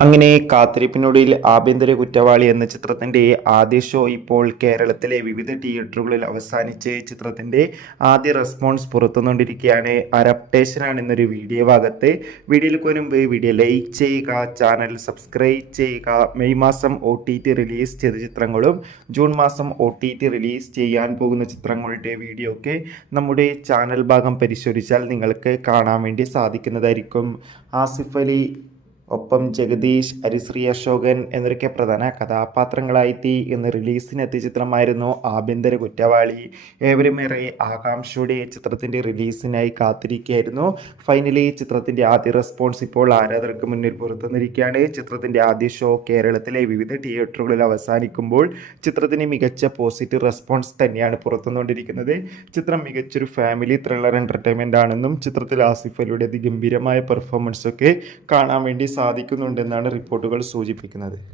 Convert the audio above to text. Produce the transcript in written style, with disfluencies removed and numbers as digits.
അങ്ങനെ കാത്തിരിപ്പിനൊടുവിൽ ആഭ്യന്തര കുറ്റവാളി എന്ന ചിത്രത്തിൻ്റെ ആദ്യ ഷോ ഇപ്പോൾ കേരളത്തിലെ വിവിധ തിയേറ്ററുകളിൽ അവസാനിച്ച് ചിത്രത്തിൻ്റെ ആദ്യ റെസ്പോൺസ് പുറത്തുകൊണ്ടിരിക്കുകയാണ്. അപ്ഡേഷനാണ് എന്നൊരു വീഡിയോ ഭാഗത്ത്. വീഡിയോയിലേക്ക് മുൻപ് വീഡിയോ ലൈക്ക് ചെയ്യുക, ചാനൽ സബ്സ്ക്രൈബ് ചെയ്യുക. മെയ് മാസം OTT റിലീസ് ചെയ്ത ചിത്രങ്ങളും ജൂൺ മാസം OTT റിലീസ് ചെയ്യാൻ പോകുന്ന ചിത്രങ്ങളുടെ വീഡിയോ ഒക്കെ നമ്മുടെ ചാനൽ ഭാഗം പരിശോധിച്ചാൽ നിങ്ങൾക്ക് കാണാൻ വേണ്ടി സാധിക്കുന്നതായിരിക്കും. ആസിഫ് അലി, ഒപ്പം ജഗദീഷ്, ഹരിശ്രീ അശോകൻ എന്നൊക്കെ പ്രധാന കഥാപാത്രങ്ങളായെത്തി. ഇന്ന് റിലീസിനെത്തിയ ചിത്രമായിരുന്നു ആഭ്യന്തര കുറ്റവാളി. ഏവരുമേറെ ആകാംക്ഷയോടെ ചിത്രത്തിൻ്റെ റിലീസിനായി കാത്തിരിക്കുകയായിരുന്നു. ഫൈനലി ചിത്രത്തിൻ്റെ ആദ്യ റെസ്പോൺസ് ഇപ്പോൾ ആരാധകർക്ക് മുന്നിൽ പുറത്തുവന്നിരിക്കുകയാണ്. ചിത്രത്തിൻ്റെ ആദ്യ ഷോ കേരളത്തിലെ വിവിധ തിയേറ്ററുകളിൽ അവസാനിക്കുമ്പോൾ ചിത്രത്തിന് മികച്ച പോസിറ്റീവ് റെസ്പോൺസ് തന്നെയാണ് പുറത്തുവന്നുകൊണ്ടിരിക്കുന്നത്. ചിത്രം മികച്ചൊരു ഫാമിലി ത്രില്ലർ എൻ്റർടൈൻമെൻ്റ് ആണെന്നും ചിത്രത്തിൽ ആസിഫ് അലിയുടെ അതിഗംഭീരമായ പെർഫോമൻസൊക്കെ കാണാൻ വേണ്ടി സാധിക്കുന്നുണ്ടെന്നാണ് റിപ്പോർട്ടുകൾ സൂചിപ്പിക്കുന്നത്.